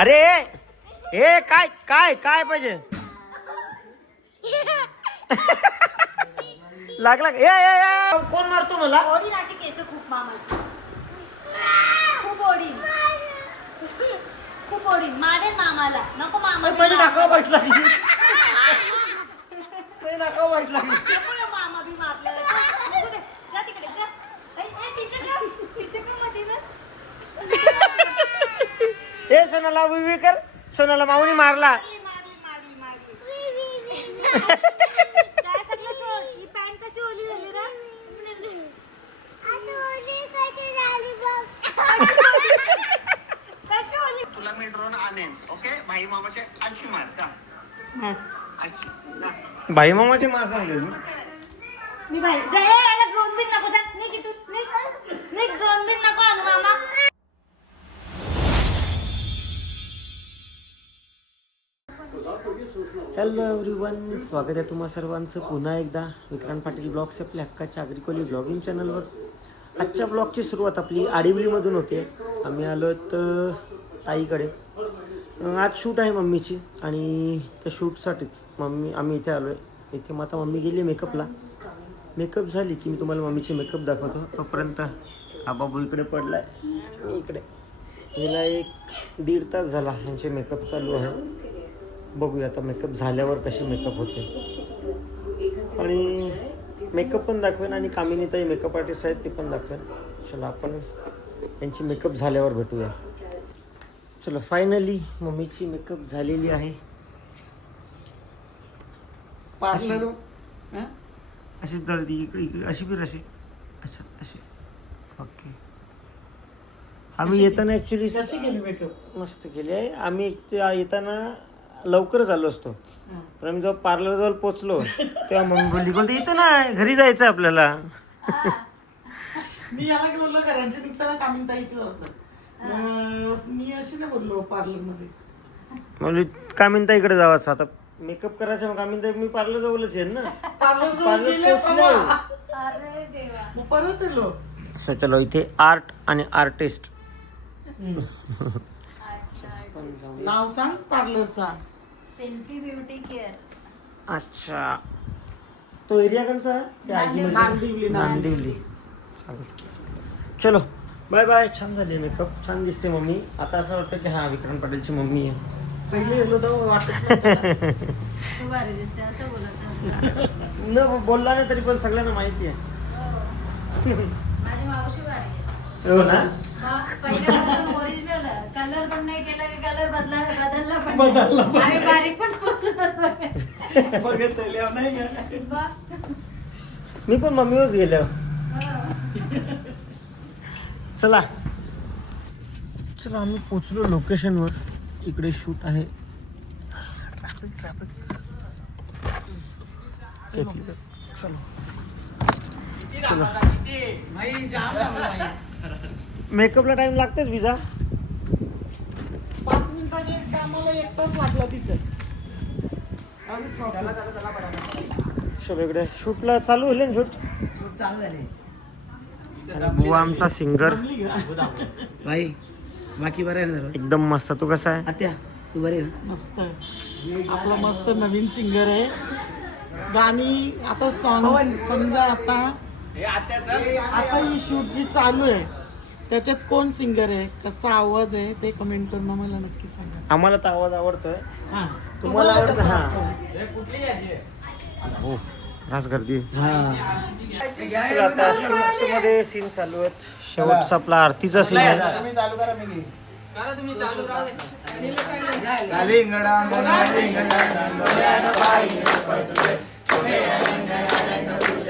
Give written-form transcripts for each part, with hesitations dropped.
अरे ए काय काय काय पाहिजे लागला कोण मारतो मला ओढीन अशी केस खूप मामा खूप ओढीन खूप ओढीन मारेल मामाला नको मामा पहिले दाखवा वाईट लागली पहिले दाखवा वाईट लागली नको ना मामा बी मारलेला नको दे. जा तिकडे जा तिच्या का मध्ये ना ए सोनाला विवी कर सोनाला माऊनी मारला मारली काय सगळं सोड. ही पॅन्ट कशी ओली झाली रे कशी ओली तुला मी ड्रोन आणेन ओके भाई मामाचे अशी मार जा अशी जा. भाई मामाची मार सांगले मी बाई जा याला ड्रोन बिन नको जा निघ इथून निघ ड्रोन बिन नको आणू मामा हॅलो एव्हरीवन स्वागत आहे तुम्हा सर्वांचं पुन्हा एकदा विक्रांत पाटील ब्लॉग्स आपल्या हक्काच्या आग्रिकोली ब्लॉगिंग चॅनलवर. आजच्या ब्लॉगची सुरुवात आपली आडिवलीमधून होते. आम्ही आलो तर ताईकडे. आज शूट आहे मम्मीची आणि त्या शूटसाठीच आम्ही इथे आलो आहे. इथे मग आता मम्मी गेली मेकअपला. मेकअप झाली की मी तुम्हाला मम्मीची मेकअप दाखवतो. तोपर्यंत हा बाबू इकडे पडला आहे इकडे. हिला 1-1.5 तास झाला ह्यांचे मेकअप चालू आहे. बघूया आता मेकअप झाल्यावर कशी मेकअप होते आणि मेकअप पण दाखवेन आणि कामिनीताई मेकअप आर्टिस्ट आहेत ते पण दाखवेन. चला आपण यांची मेकअप झाल्यावर भेटूया. चलो फायनली मम्मीची मेकअप झालेली आहे. पार्लर अशी जळदी इकडे इकडे अशी फिर अशी अच्छा अशी ओके. आम्ही येताना ॲक्च्युली कशी केली मेकअप मस्त केली आहे. आम्ही येताना लवकरच आलो असतो पण आम्ही जेव्हा पार्लरजवळ पोचलो तेव्हा मम्मी बोलली इथं ना घरी जायचं आपल्याला. मी याला बोललो घरांच्या निघताना कामिनताईची जायचं मी अशी नाही बोललो पार्लर मध्ये म्हणजे कामिनताई इकडे जावाचं आता मेकअप करायचं मग कामिनताई मी पार्लर जवळच येईल ना. पार्लर परत येलो. सो चलो इथे आर्ट आणि आर्टिस्ट नाव सांग पार्लरचा सेल्फी ब्युटी केअर. अच्छा तो एरिया कोणचा नांदिवली नांदिवली. चालेल चलो बाय बाय. छान झाली मेकअप छान दिसते मम्मी. आता असं वाटतं की हा विक्रांत पाटीलची मम्मी आहे. पहिले गेलो तर वाटत भारी दिसते असं बोलायचं. न बोलला नाही तरी पण सगळ्यांना माहिती आहे. माझी मावशी भारी आहे. हो ना पहिल्यापासून ओरिजिनल कलर पण नाही केला की कलर बदलला पण आणि बारीक पण बघत नाही मी पण मम्मीवरच गेलो. चला चला आम्ही पोचलो लोकेशनवर. इकडे शूट आहे. ट्रॅफिक चलो मेकअपला टाइम लागतेच विजा. 5 मिनिटाच्या कामाला 1 तास लागला तिथे. चलो इकडे शूटला चालू होईल ना शूट चालू झाले. बुवा आमचा सिंगर भाई बाकी बरं आहे ना एकदम मस्त. तू कसा आहे आत्या तू बरे ना. मस्त आपला मस्त नवीन सिंगर आहे. गाणी आता सॉन्ग समजा आता ही शूट जी चालू आहे त्याच्यात कोण सिंगर आहे कसा आवाज आहे ते कमेंट करून आम्हाला नक्की सांगा. आम्हाला तर आवाज आवडतोय. हा तुम्हाला आवडतं कसा हा वाटतो? हो रास गर्दी. चला आता शूट मध्ये सीन चालू आहेत. शेवटचा आपला आरतीचा सीन आहे. तुम्ही चालू करा मी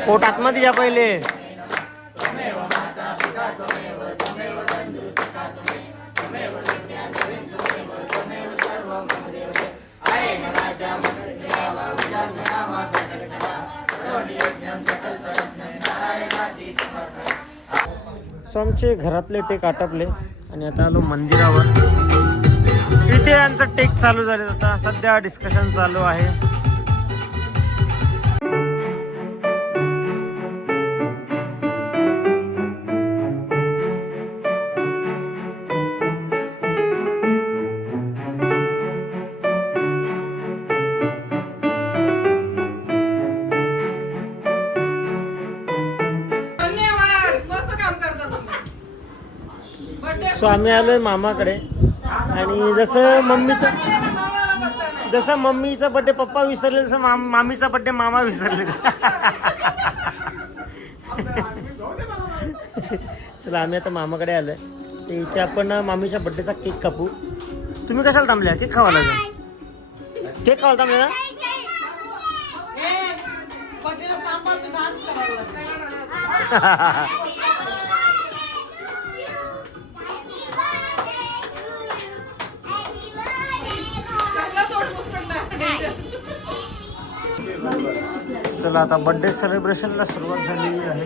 पोट आतमध्ये या पहिले. सो आमचे घरातले टेक आटपले आणि आता आलो मंदिरावर. इथे यांचं टेक चालू झाले. आता सध्या डिस्कशन चालू आहे. सो आम्ही आलोय मामाकडे आणि जसं मम्मीचा बड्डे पप्पा विसरले तसं मामीचा बड्डे मामा विसरले. चला आम्ही आता मामाकडे आलोय तर इथे आपण मामीच्या बड्डेचा केक कापू. तुम्ही कशाला थांबल्या? केक खावा लागेल. केक खावा थांबले ना? चला आता बर्थडे सेलिब्रेशनला सुरुवात झालेली आहे.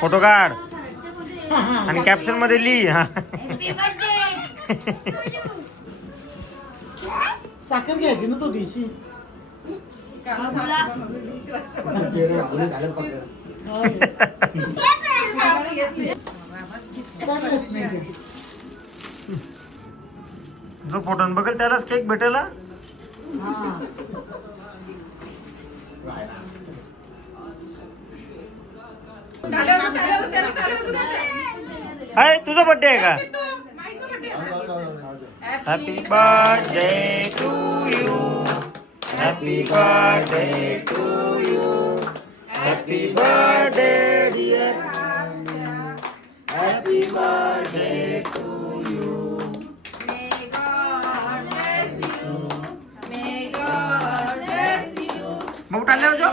फोटो काढ आणि कॅप्शन मध्ये लिही. साखर घ्यायची ना तो दिवशी. जो फोटो बघेल त्यालाच केक भेटेल. हाय तुझा बर्थडे आहे का? Happy birthday to you. Happy birthday to you. Happy birthday dear. Happy birthday to you. मग टाळल्या हो जो.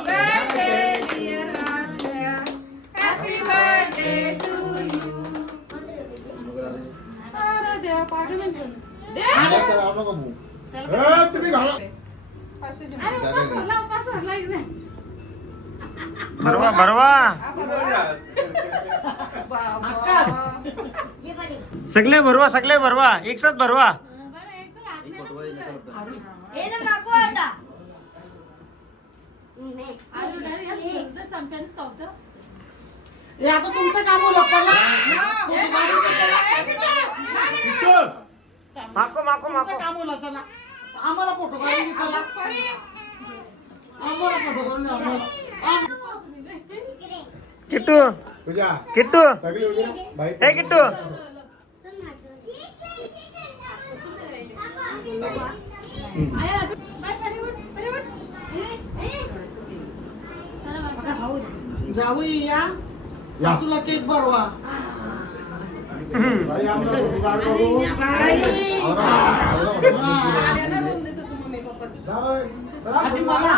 भरवा भरवा सगळे भरवा एक साथ भरवा. आता तुमचं काम होईल माको माको माको काम होईल. चला आम्हाला फोटो काढून. चला आम्हाला फोटो काढून. किट्टू किट्टू हे किट्टू जाऊ या सासूला केक भरवा. आधी मला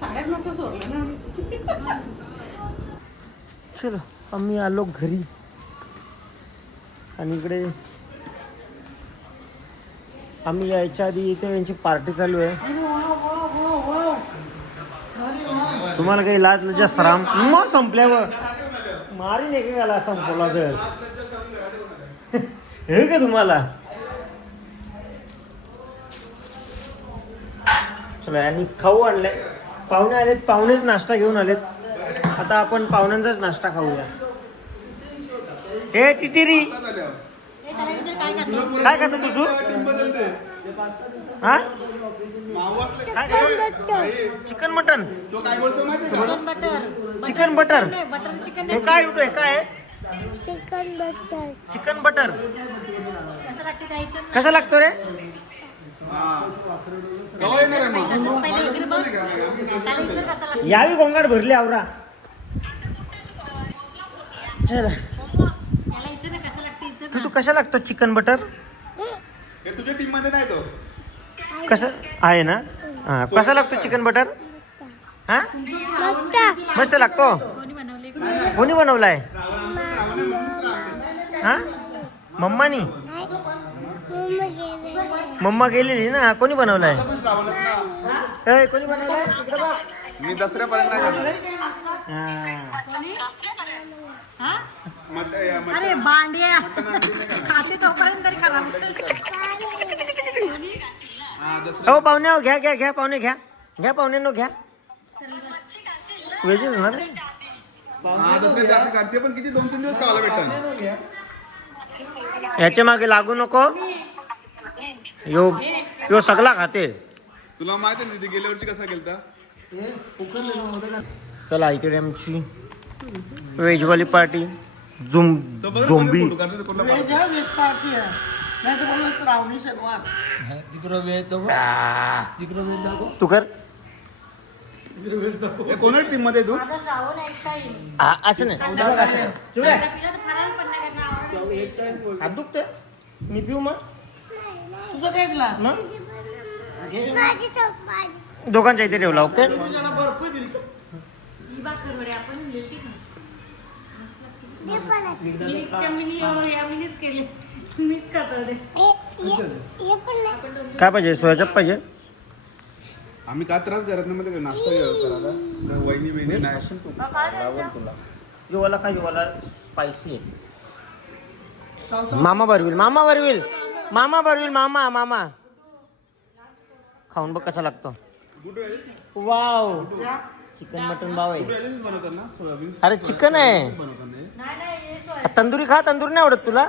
साड्यात नसतं सोडलं ना. चलो आम्ही आलो घरी आणि इकडे आम्ही यायच्या आधी इथे यांची पार्टी चालू आहे. तुम्हाला काही लाज लज्जा सराम मग संपल्यावर मारी नाही का संपवला तर हे का तुम्हाला. चला यांनी खाऊ आणलंय. पाहुणे आलेत. पाहुणेच नाश्ता घेऊन आलेत. आता आपण पाहुण्यांचाच नाश्ता खाऊया. हे टिटिरी काय खातो तू? हा चिकन मटन. Chicken butter. हे काय उठो हे काय चिकन बटर कसा लागतो रे? यावी गोंगाट भरली आवरा. चला तू कशा लागतो चिकन बटर? तुझ्या टीम मध्ये नाही तो. कसं आहे ना? हा कसा लागतो चिकन बटर? हा मस्त लागतो. कोणी बनवलाय? हा मम्मानी. मम्मा गेलेली ना. कोणी बनवलाय? कोणी बनवलाय? इकडे बघ. मी दसऱ्यापर्यंत नाही जाणार. अरे बांड्या खाते तोपर्यंत तरी करा. हो पाहुणे हो घ्या घ्या घ्या पाहुणे घ्या घ्या पाहुणे नो घ्या. वेजेस ना रे. दसऱ्याच्या आधी काढते पण किती 2-3 दिवस खायला भेटतात. याच्या मागे लागू नको. यो यो सगळा खाते. तुला माहिती आहे तिथे गेल्या वर्षी कसा गेलता? हे उकरलेलं मोदक. चला इकडे आमची वेजवाली पार्टी झोंबी. फोटो काढते कुठला व्हेज आहे, व्हेज पार्टी आहे. नाही तर बोललो श्रावणी शनिवार. तू कर कोणा टीम मध्ये तू? माझा श्रावण ऐकता येईल. हा, असं नाही पिला तर फराळ पण नाही करणार. हात दुखते मी पिऊ मग तुझा काय ग्लास? दोघांच्या इथे ठेवला ओके. तुझ्याला बर्फ दिली का? ही बात कर बरं, आपण लिहिली ना. यामिनीच केले. मीच करतो ते. काय पाहिजे सोया चप पाहिजे. आम्ही का त्रास करत नाही मध्ये नाश्ता करायला वहिनी बिहिणी नाही. जेवायला काय जेवायला स्पायसी आहे. मामा बरविल मामा बरविल मामा बरविल मामा मामा खाऊन बघ कसा लागतो. वाव चिकन मटन भाव आहे. बनवतात ना सोयाबीन अरे चिकन आहे. बनवतात नाही. नाही नाही हे सोय. तंदुरी खा. तंदुरी नाही आवडत तुला.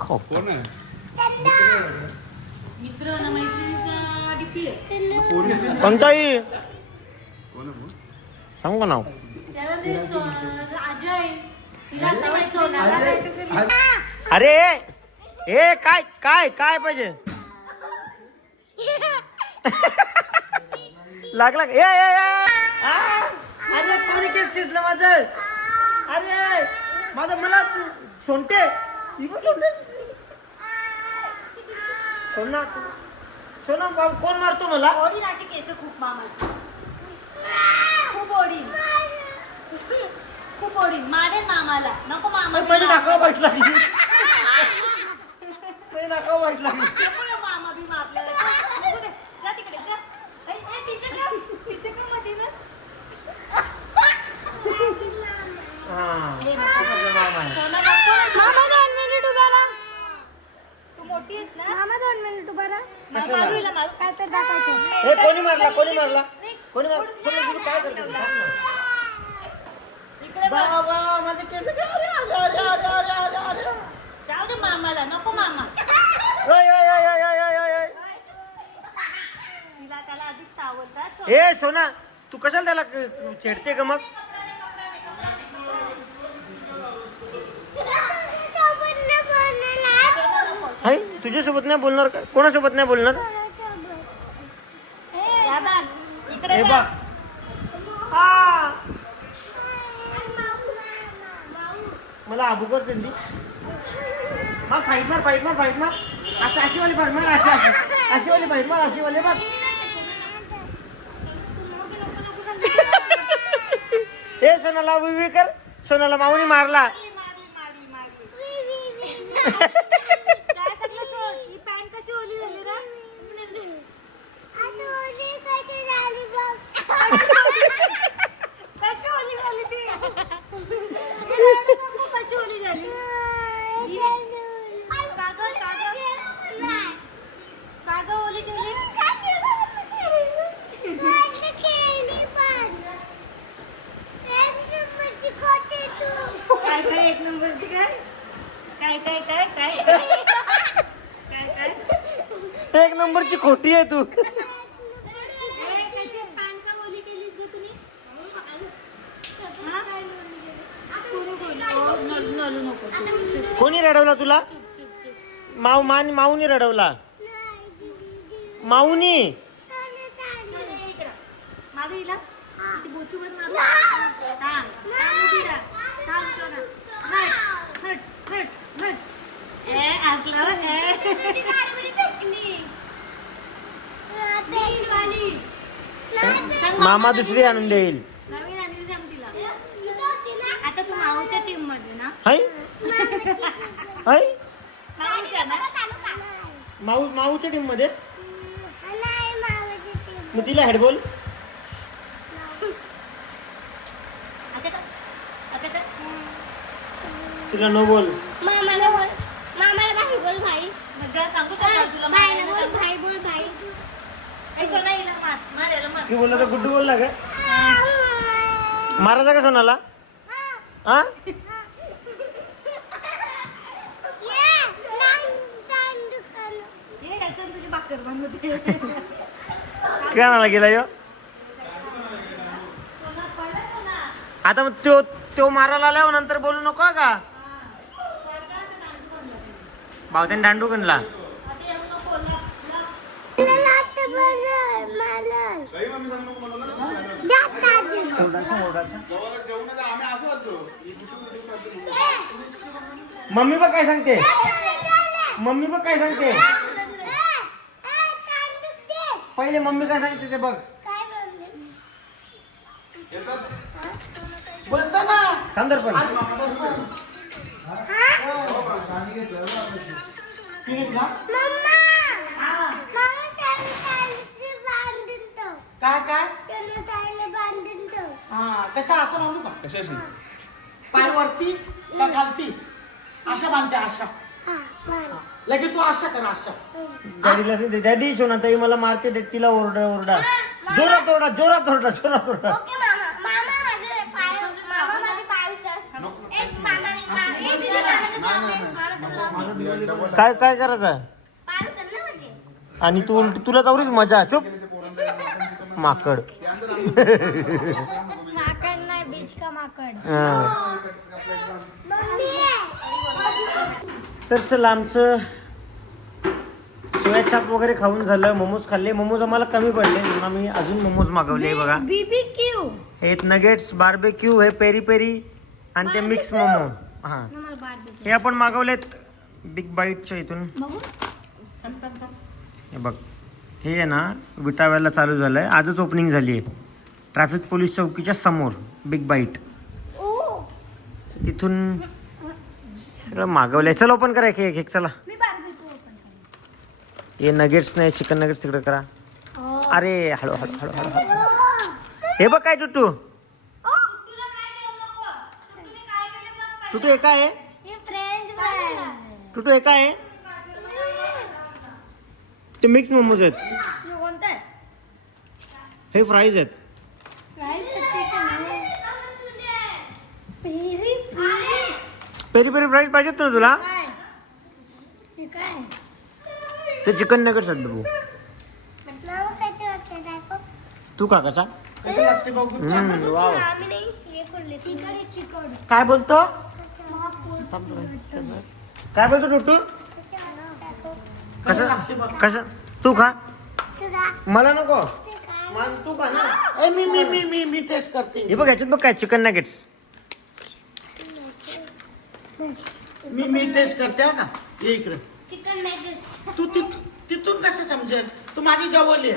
खाऊ. कोण आहे? मित्र ना मैत्रिणीचा डीपी आहे. कोणताही कोण आहे? सांगू का नाव. त्याला ते अजय चिराग नाही माहित सोनाला. अरे ए काय काय काय पाहिजे. लागला ए ए, ए. आ, अरे कोणी केस खेचलं माझं. अरे माझं मला सोनते ही पण सोनते. सोना सोना बाबू कोण मारतो मला. ओढीन अशी केस खूप मामा. खूप ओढीन. खूप ओढीन. मारेन मामाला. नको मामा. पहिले दाखवा वाईट लागली. पहिले दाखवा वाईट लागली. नको ना मामा बी मारला. नको दे. जा तिकडे जा. ए, तिच्या मध्ये ना. हा ए, नको. मामा आहे. सोना नको. मामा 2 मिनिट उभा राहा. तू मोठी आहेस ना. मामा 2 मिनिट उभा राहा. मारू हिला, मारू. काय तर दाखवायचं. ए कोणी मारला कोणी मारला कोणी मारला. सोना, तुम्ही काय करता. इकडे बघ. बाबा माझे केस अरे अरे अरे अरे अरे अरे अरे. जाऊ दे मामाला. नको मामा. ओय, ओय, ओय, ओय, ओय, ओय, ओय. तिला त्याला आधीच तावलतात. ए सोना तू कशाला त्याला छेडते का मग. हाय तुझ्यासोबत नाही बोलणार का. कोणासोबत नाही बोलणार. या बघ. इकडे हे बघ. बघ हा मला आबू कर त्यांनी. मग फाईट मार फाईट मार फाईट मार. असं अशी वाली फाईट मार. अशी अशी अशी वाली फाईट मार. अशी वाली बघ. ए सोनाला विवी कर. सोनाला माऊनी मारला. मारली. काय सगळं सोड. ही पॅन्ट कशी ओली झाली रे. कशी ओली झाली ती. कशी ओली झाली. कागद ओली केली. काय काय एक नंबरची काय काय काय काय काय काय काय एक नंबरची खोटी आहे तू. त्याची पॅन्ट का ओली केलीस ग तुम्ही. नलू नको. कोणी रडवला तुला. माऊनी रडवला. माऊनी मारू हिला. ती बोचूवर मारू. थांब उभी राहा. थांब सोना. हट हट हट हट. ए असलं ए. सांग मामा दुसरी आणून देईल. नवीन आणि सांग तिला. आता तू माऊच्या टीम मध्ये ना. हाय हाय माऊच्या ना. माऊच्या टीम मध्ये. मग तिला हेड बोल. आता का आता का. तिला नो बोल. मामाला बोल. मामाला भाई बोल भाई. जा सांगू शकता तुला. भाईला बोल भाई बोल भाई. ए सोना हिला मार. मार याला मार. की बोलला तर गुड्डू बोलला का. मारायचा का सोनाला. हा ये याच्यानं तुझी बात कर बनवते काय आणायला गेला यो आता मग तो मारायला आल्यावर नंतर बोलू नको का भावत्याने दांडू गणला काही मम्मी सांग नको मला ना. जवळच जेवण आहे, आम्ही असं आलतो. ही YouTube video चालते. मम्मी बघ काय सांगते मम्मी बघ काय सांगते पहिले मम्मी काय सांगते ते बघ बसता ना थांब दर्पण ती घेतला काय काय हा कसं असं बांधू का कशाशी पाय वरती का खालती अशा बांधते अशा लगेच तू अशा कर अशा डॅडीला सांगते डॅडी सोनाताई मला मारते तिला ओरडा ओरडा जोरात ओरडा जोरात ओरडा जोरात ओरडा ओके मामा मामा माझे पाय उचल एक मामा एक सिरी मामा तुला काय काय करायचं पाय उचल ना माझे आणि तुला तवरीच मजा चुप माकड माकड नाही बीच का माकड हा. मम्मी तर चला आमचं सोया चाप वगैरे खाऊन झालं मोमोज खाल्ले मोमोज आम्हाला कमी पडले म्हणून आम्ही अजून मोमोज मागवले बघा बीबीक्यू हे नगेट्स बार्बेक्यू हे पेरी पेरी आणि ते मिक्स मोमो हा मला बार्बीक्यू हे आपण मागवलेत बिग बाईटच्या इथून बघू हे बघ हे आहे ना विटाव्याला चालू झालंय आजच ओपनिंग झाली आहे ट्रॅफिक पोलीस चौकीच्या समोर बिग बाईट ओ इथून सगळं मागवलंय चला ओपन करा एक एक चला मी बार्बीक्यू ओपन करते हे नगेट्स नाही चिकन नगेट्स तिकडे करा अरे हळू हळू हळू हळू हळू. हे बघ काय टुट्टू टुट्टू हे काय आहे ये फ्रेंच फ्राईज टुट्टू हे काय आहे ते मिक्स मोमोज आहेत ये कोणता आहे हे फ्राईज आहेत peri peri peri peri fries पाहिजेत ना तुला काय हे काय ते चिकन नगेट्स आहेत बघू नाव त्याचे वाक्य दाखव तू का कसा कसं लागते बघू वाव आम्ही नाही हे खोलले चिकन चिकन काय बोलतो महापूर काय बोलतो टुट्टू कसं कसं तू खा मला नको तू खा ना ए, मी टेस्ट करते हे बघ याच्यात बघ काय चिकन नगेट्स मी टेस्ट करते हा का ये इकडे चिकन नगेट्स तू तिथून कसं समजेल तू माझी जवळ ये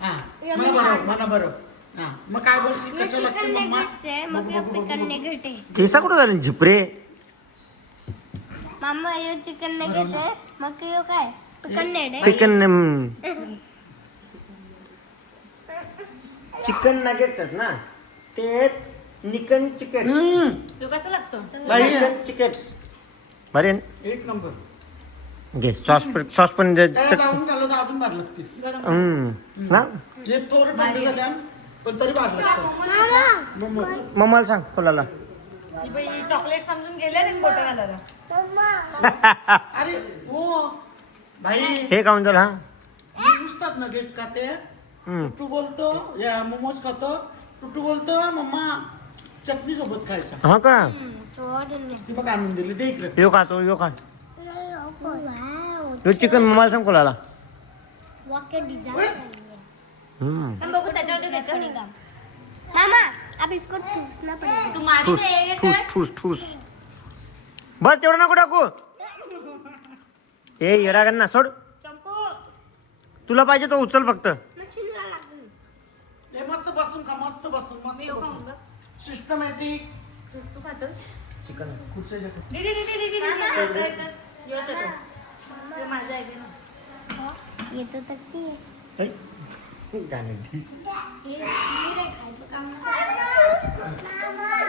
हा मला बरोबर हा मग काय बोलशील ये कशा लागते चिकन मम्मा नगेट्स आहे मग ये चिकन नगेट आहे केसा कुठं झाले झिपरे मामा यो चिकन नगेट्स आहे मग यो काय चिकन नेड आहे चिकन चिकन नगेट्स आहेत ना ते निकन चिकन तो कसा लागतो निकन चिकेट्स बरे आहे ना? एक नंबर घे सॉस पण दे त्याला लावून झालं तर अजून भारी लागतीस ना हे थोडं थंड झाल्या पण तरी भारी लागतं मग मला सांग कोणाला ही बाई चॉकलेट समजून गेल्या रे बोटं घालायला अरे हो भाई हे खाऊन चल हा नुसतात ना गेस्ट खाते टुटू बोलतो या मोमोज खातो टुटू बोलतो मम्मा चटणी सोबत खायचा हा का ती बघ आणून दिली दे इकडे यो खातो यो खा यो चिकन मला सांग कोणाला वाक्य डिझाइन पण बघू त्याच्यावरती त्याच्यावर मामा अब इसको ठूसना पड़ेगा तू मारी ठूस दे एक ठूस ठूस ठूस बस तेवढं नको टाकू ए येडा कर ना सोड चंपू तुला पाहिजे तो उचल फक्त मच्छीला लागली हे मस्त बसून खा मस्त बसून मस्त मी येऊ का बसून मग? सिस्टमॅटिक तू खातोस चिकन खुर्च्या दीदी येतो तो ते माझं आहे ते ना येतो तर ती गाणे हे रे खायचं काम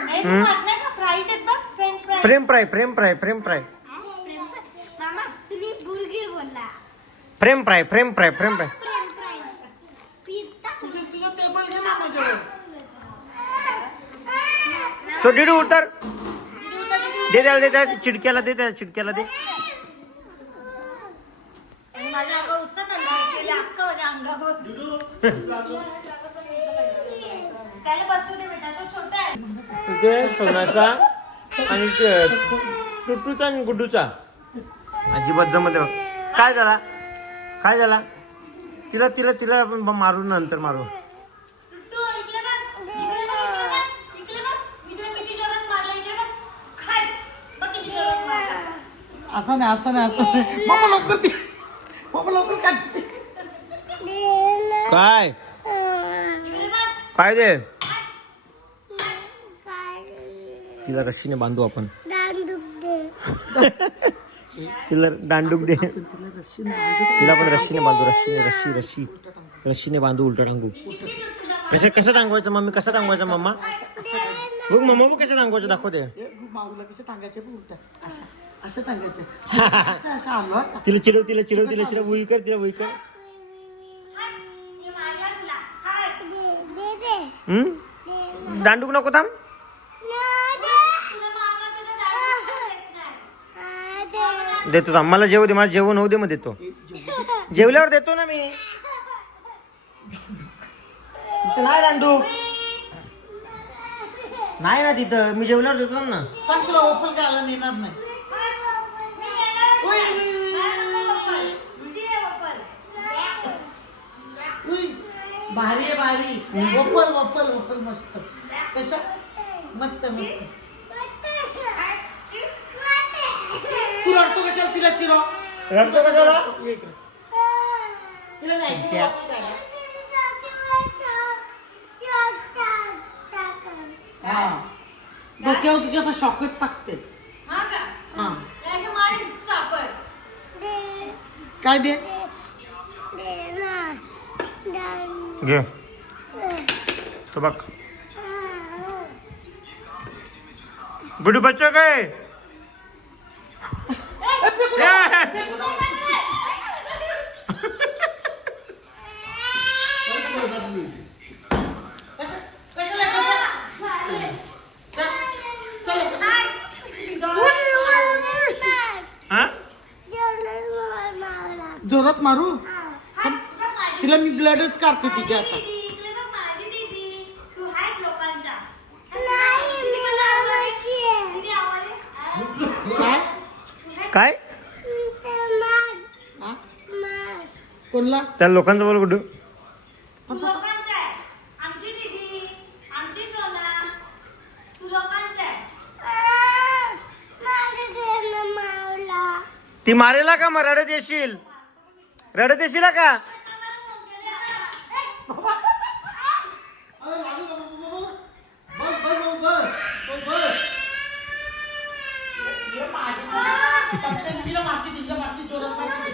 नाही तू खात नाही का फ्राईज आहेत बघ French fries frame fry frame fry frame fry मामा तुम्ही बुरगीर बोलला frame fry frame fry frame fry pizza तुझं टेबल घे मामाच्यावर सो डिडू उतर दे त्या चिडक्याला दे त्या चिडक्याला दे आणि माझ्या अगं उत्साह अंगावर त्याला बसू दे बेटा, तो छोटा आहे. तिथे सोनाचा आणि टुटूचा आणि गुड्डूचा अजिबात जमत नाही. काय झाला काय झाला? तिला तिला तिला आपण मारू नंतर मारू. टुट्टू, इकडे बघ. इकडे बघ, इकडे बघ. इकडे किती जोरात मारलं, इकडे बघ. खाय. बघ किती जोरात मारलं. असं नाही असं नाही असं नाही. मामा लवकर ती मामा लवकर काढते. काय इकडे बघ. काय दे तिला रस्सीने बांधू आपण. तिला दांडूक दे. तिला पण रस्सीने बांधू. रस्सीने बांधू. उलटा टांगू. कसं टांगवायचं मम्मी? कसं टांगवायचं मम्मा? बघ मम्मा बघ कसं टांगवायचं दाखवते. माऊला कसं टांगायचे उलट असं टांगायचं असं आलो. तिला चिडव वही कर. तिला वही कर. मी मारला तुला. खाय. दांडूक नको थांब. तुझा मामा तुझा दारू देत नाही. देतो थांब. मला जेवू दे. मला जेवण होऊ दे मग देतो. जेवल्यावर देतो ना मी. तिथं नाही दांडूक नाही ना तिथं. मी जेवल्यावर देतो ना. सांग तुला ओपल काय आला नेणार नाही. उई, भारी आहे भारी. वफल मस्त. कशा मस्त. तू रडतो कशाला? तिला चिरव. रडतो का त्याला? तिला नाही डोक्यावर तुझ्या आता शॉकच टाकते. हा का? हा याच्या मारी चापड. काय दे? घे तो बघ. गुडू बच्चो काय जोरात मारू. तिला मी ब्लडच काढते तिच्या आता. इकडे बघ माझी दीदी. तू हाय लोकांचा. किती आवाज आहे? काय काय हा? कोणला? त्या लोकांचं बोल गुड्डू. तू लोकांचा आहे. आमची दीदी, आमची सोना. तू लोकांचा आहे. ती मारेला का? मग रडत येशील का? तिला मारती जोरात मारती.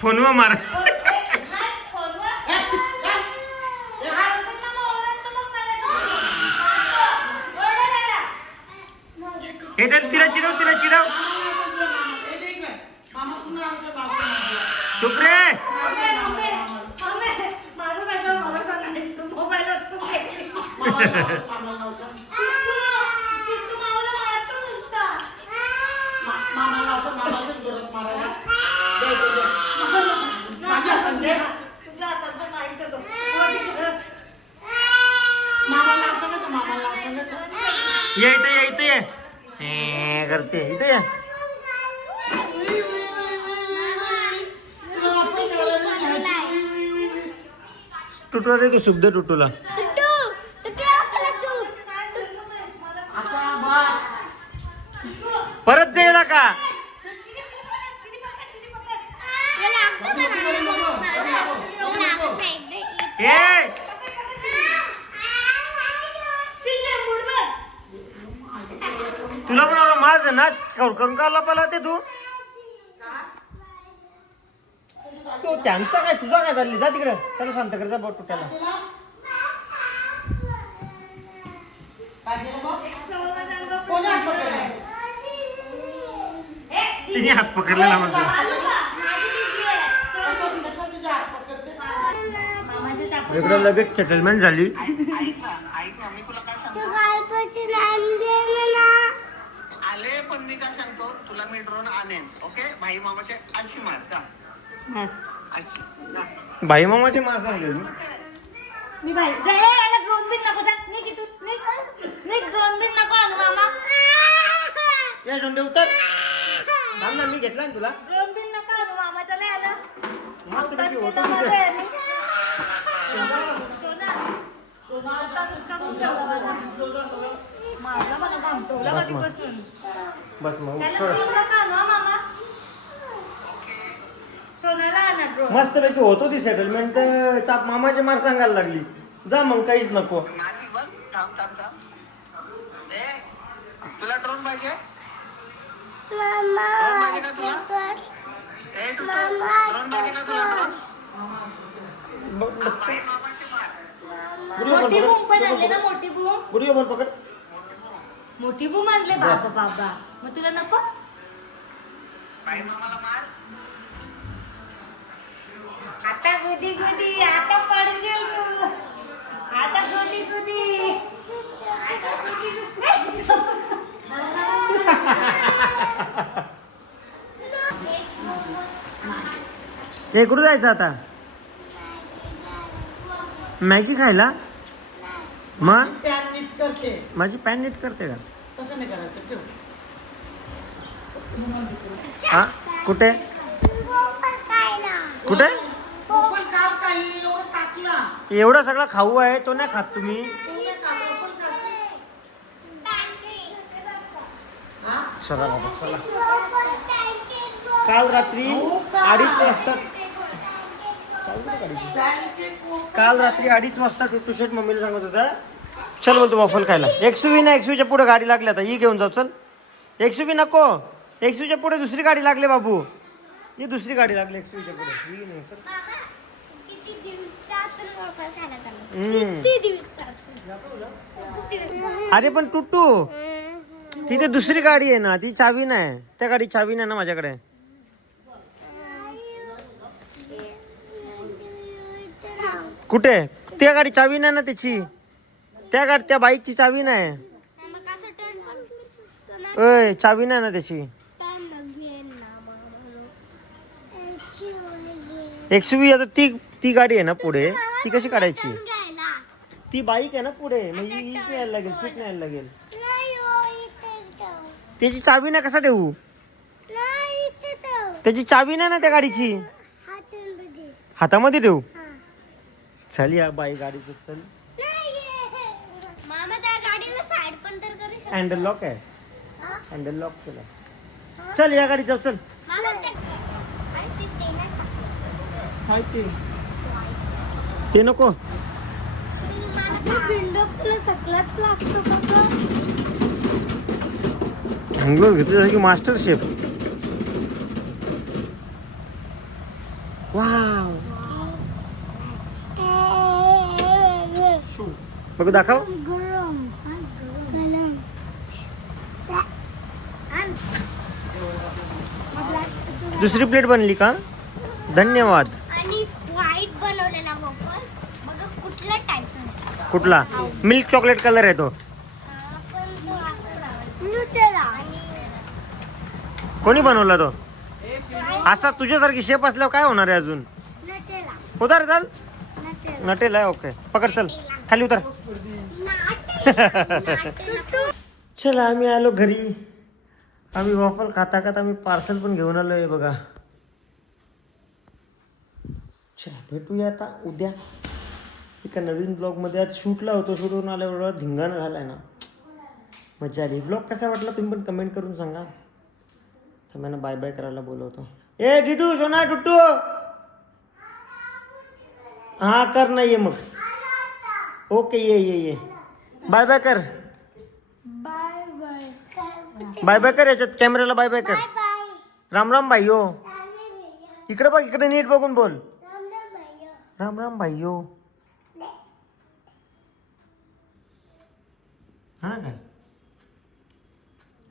फोनवर मार. हे तिला चिडव. चुप रे. ये इथं ये. हे करते इथं ये. टुटूला दे. तू सुख दे टुटूला. परत जायला का? ए तुला पण माझं नाच करून काढला पाला ते तू. तो त्यांचा काय तुझा काय झाली? जा तिकडे. त्याला शांत कर. जा बोट तुटायला. तिने हात पकडलेला म्हणतो. मामाचे इकडं लगेच सेटलमेंट झाली. ऐक ना मी तुला काय सांगतो आले पण मी काय सांगतो तुला मी ड्रोन आणेन ओके भाई मामाचे अशी मार जा अशी जा. भाई मामाची मार सांगले मी बाई याला ड्रोन बिन नको जा निघ इथून निघ ड्रोन बिन नको आणू मामा या शोंडे उतर. थांब ना, मी घेतला ना तुला. ड्रोन बिन नको आणू मामा चला याला मस्त पैकी होतं आता तिथे. माझं आहे, निघ. सोना आता नुसता करून ठेवला मला. माझा मला घामटवला बस मग. कधीपासून. बस मग त्याला सोड. ड्रोन नका आणू हा मामा सोनाला आणा ड्रोन मस्त पैकी होतो ती सेटलमेंट, तर चाप मामाची मार सांगायला लागली. जा मग, काहीच नको. मारली बघ थांब ए तुला ड्रोन पाहिजे ड्रोन पाहिजे का तुला ए तू ड्रोन पाहिजे का तुला ड्रोन भाई मामाची मार मोठी बूम पण आणले ना मोठी बूम बुडी बोल पकड. मोठी बूम आणले बाबा बाबा मग तुला नको भाई मामाला मार आता गुदी गुदी आता पडशील तू आता गुदी गुदी आता गुदी ते कुठं जायचं आता? मॅगी खायला? मग पॅन नीट करते माझी पॅन नीट करते का? कसं नाही करायचं ठेव हा कुठे कुठे? पण काल काही एवढं टाकला एवढा सगळा खाऊ आहे, तो नाही खात तुम्ही. तू नाही खाल्लं, पण खाशील. हा? चला बाबा चला. काल रात्री 2:30 वाजता काल रात्री 2:30 वाजता टुटू शेट मम्मीला सांगत होता चल बोलतो वॉफल खायला. एक्सयूव्ही ना, एक्सयूच्या पुढे गाडी लागली, आता ही घेऊन जाऊ. चल एक्सयूव्ही नको, एक्सयूच्या पुढे दुसरी गाडी लागली बाबू. ही दुसरी गाडी लागली एक्सयूच्या पुढे, ही नाही. चल. किती दिवसातून वापर खाण्यात आलं हम्म. किती दिवसातून अरे पण टुटू तिथे दुसरी गाडी आहे ना, ती चावी नाही. त्या गाडी चावी नाही ना माझ्याकडे. कुठे? त्या गाडी चावी नाही ना त्याची. त्या बाईकची चावी नाही. मग असं टर्न पण ओय चावी नाही ना त्याची. टर्न घेईन ना एक्सयूव्ही आता ती गाडी आहे ना पुढे, ती कशी काढायची? घ्यायला ती बाईक आहे ना पुढे, म्हणजे ही न्यायला लागेल, सीट न्यायला लागेल. नाही हो इथे ठेव त्याची चावी नाही, कसा ठेवू? नाही इथे ठेव त्याची चावी नाही ना त्या गाडीची. हातांमध्ये हातामध्ये ठेवू. हा चल या बाई गाडीचं चल. मामा त्या गाडीला साईड पण तर करू शकतो हँडल लॉक आहे, हँडल लॉक केला. चल या गाडी जाऊ. चल मामा आणि ते नाही खात. हाय ते नको. विंडो तुला सगळंच लागतो बाबा हँगलो घेतलं की मास्टर शेफ. वाव बघू दाखव. गरम गरम दुसरी प्लेट बनली का? धन्यवाद. आणि व्हाईट बनवलेला वॉफर बघा कुठला टाईप कुठला? मिल्क चॉकलेट कलर आहे तो. न्यूटेला कोणी बनवला तो? असा तुझ्यासारखी शेप असल्यावर काय होणार आहे अजून? नटेला उतर चल. नटेला नटेल आहे. ओके पकड. चल खाली उतर. चला आम्ही आलो घरी. आम्ही वॉफल खाता खाता आम्ही पार्सल पण घेऊन आलो आहे बघा. चला भेटूया आता उद्या एका नवीन ब्लॉगमध्ये. आज शूटला होतो, शूटवरून आल्या एवढा धिंगाणा झाला आहे ना, मजा आली. ब्लॉग कसा वाटला तुम्ही पण कमेंट करून सांगा. तर मला बाय बाय करायला बोलवतो. ए डिटू सोना टुट्टू हा कर ना, ये मग. ओके ये बाय बाय कर. बाय बाय बाय बाय कर, याच्यात कॅमेऱ्याला बाय बाय कर. बाय राम राम भाईयो. इकडे बघ, इकडे नीट बघून बोल. भैया राम राम भाईयो. हा काय?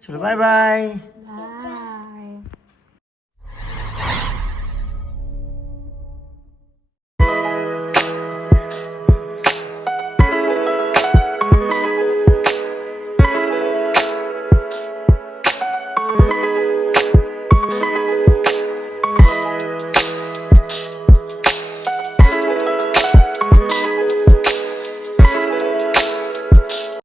चलो बाय बाय.